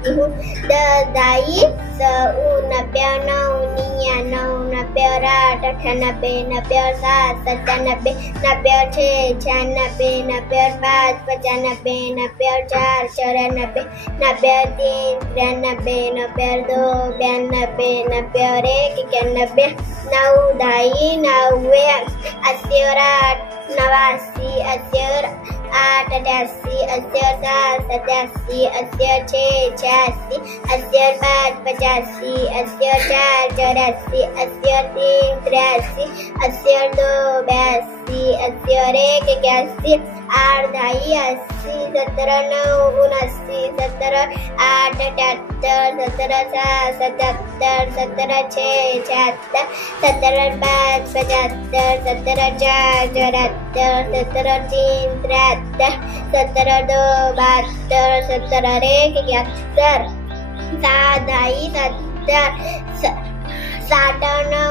करती हूँ। 10 दाई 90 9 90 8 98 90 7 97 90 6 96 90 5 95 90 4 94 90 3 93 90 2 92 90 1 91 9 दाई 90 80 और 8 89 80 और 8 88 80 और 7 87 80 और 6 86 80 और 5 85 80 और 4 84 80 और 3 83 80 और 2 82 80 और 1 81 8 दाई 80 17 9 79 17 8 78 17 7 77 17 6 76 17 5 75 17 4 74 17 3 73 17 2 72 17 1 71 7 दाई 70 60 9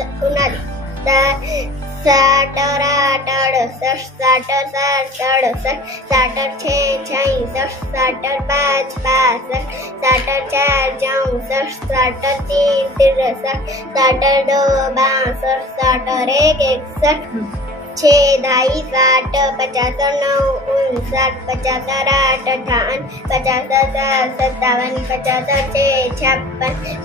69 60 और 8 68 60 और 7 68 60 और 6 66 60 और 5 65 60 और 4 64 60 और 3 63 60 और 2 62 60 और 1 61 6 दाई 60 50 और 9 59 50 और 8 58 50 और 7 57 50 और 6 56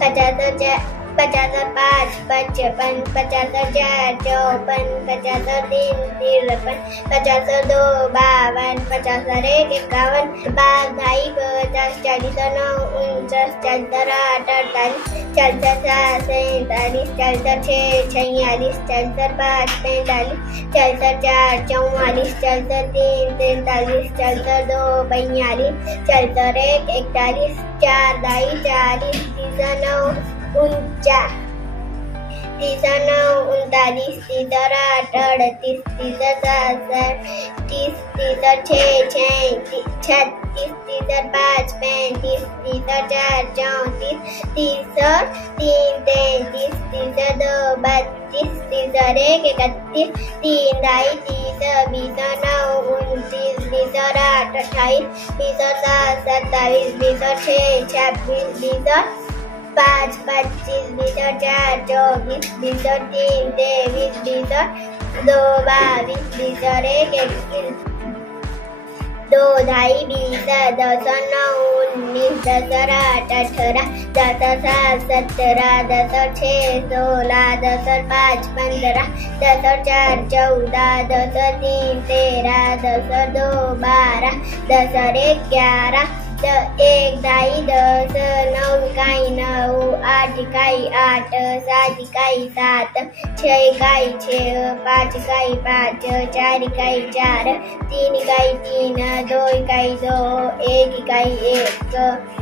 50 और 4 50 और 5 55 50 और 4 54 50 और 3 53 50 और 2 52 50 और 1 51 5 दाई 50 40 और 9 49 40 और 8 48 40 और 7 47 40 और 6 46 40 और 5 45 40 और 4 44 40 और 3 43 40 और 2 42 40 और 1 41 4 दाई 40 30 और 9 39 30 और 9 39 30 और 8 38 30 और 7 30 30 और 6 36 30 और 5 35 30 और 4 34 30 और 3 33 30 और 2 32 30 और 1 31 3 दाई 30 20 और 9 29 20 और 8 28 20 और 7 27 20 और 6 26 20 और 5 25 20 और 4 24 20 और 3 23 20 और 2 22 20 और 1 21 2 दाई 20 10 और 9 19 10 और 8 18 10 और 7 17 10 और 6 16 10 और 5 15 10 और 4 14 10 और 3 13 10 और 2 12 10 और 1 11 1 दाई 10 9 इकाई 9 8 इकाई 8 7 इकाई 7 6 इकाई 6 5 इकाई 5 4 इकाई 4 3 इकाई 3 2 इकाई 2 1 इकाई 1